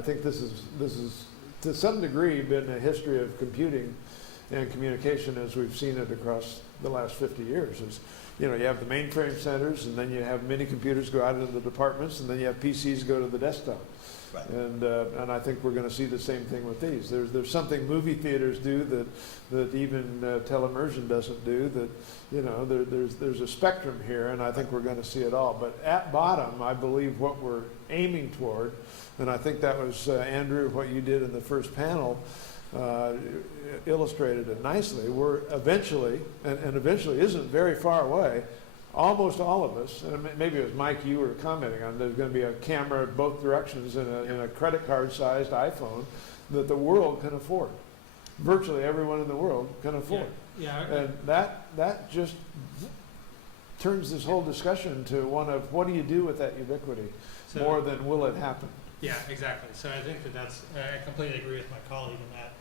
I think this is to some degree been a history of computing and communication as we've seen it across the last 50 years. Is, you know, you have the mainframe centers, and then you have mini computers go out into the departments, and then you have PCs go to the desktop. Right. And I think we're going to see the same thing with these. There's something movie theaters do that even teleimmersion doesn't do. That, you know, there's a spectrum here, and I think we're going to see it all. But at bottom, I believe what we're aiming toward, and I think that was Andrew, what you did in the first panel, illustrated it nicely. We're eventually, and eventually isn't very far away, almost all of us, and maybe it was Mike you were commenting on, there's going to be a camera both directions in a credit card sized iPhone that the world can afford. Virtually everyone in the world can afford. Yeah. And that just turns this whole discussion to one of what do you do with that ubiquity more than will it happen? Yeah, exactly. So I think that's, I completely agree with my colleague in that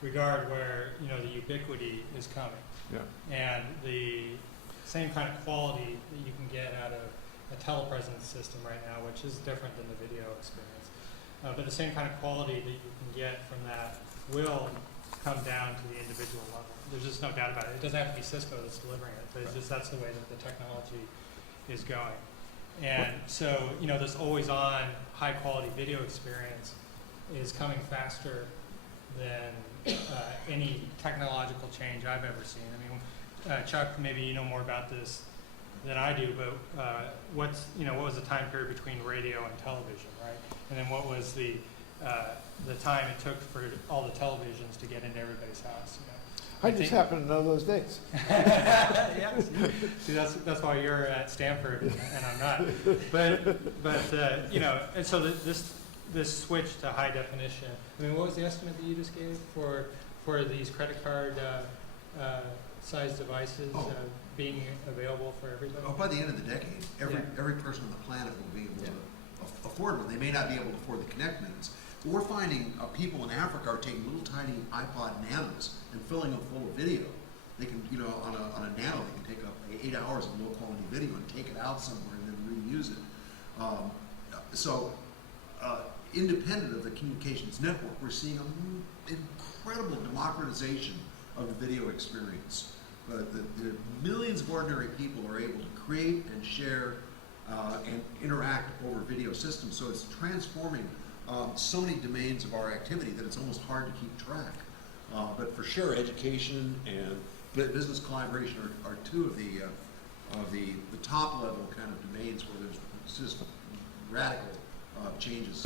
regard where, you know, the ubiquity is coming. Yeah. And the same kind of quality that you can get out of a telepresence system right now, which is different than the video experience. But the same kind of quality that you can get from that will come down to the individual level. There's just no doubt about it. It doesn't have to be Cisco that's delivering it, but it's just that's the way that the technology is going. And so, you know, this always-on, high-quality video experience is coming faster than any technological change I've ever seen. I mean, Chuck, maybe you know more about this than I do, but what was the time period between radio and television, right? And then what was the time it took for all the televisions to get into everybody's house? You know? I just happen to know those dates. Yeah, see, that's why you're at Stanford and I'm not. But you know, and so this switch to high definition. I mean, what was the estimate that you just gave for these credit card size devices being available for everybody? Oh, by the end of the decade, every person on the planet will be able to afford one. They may not be able to afford the Connect minutes. But we're finding people in Africa are taking little tiny iPod Nanos and filling them full of video. They can, you know, on a Nano, they can take up 8 hours of low quality video and take it out somewhere and then reuse it. Independent of the communications network, we're seeing an incredible democratization of the video experience. The millions of ordinary people are able to create and share and interact over video systems. So it's transforming so many domains of our activity that it's almost hard to keep track. But for sure, education and business collaboration are two of the top level kind of domains where there's just radical changes.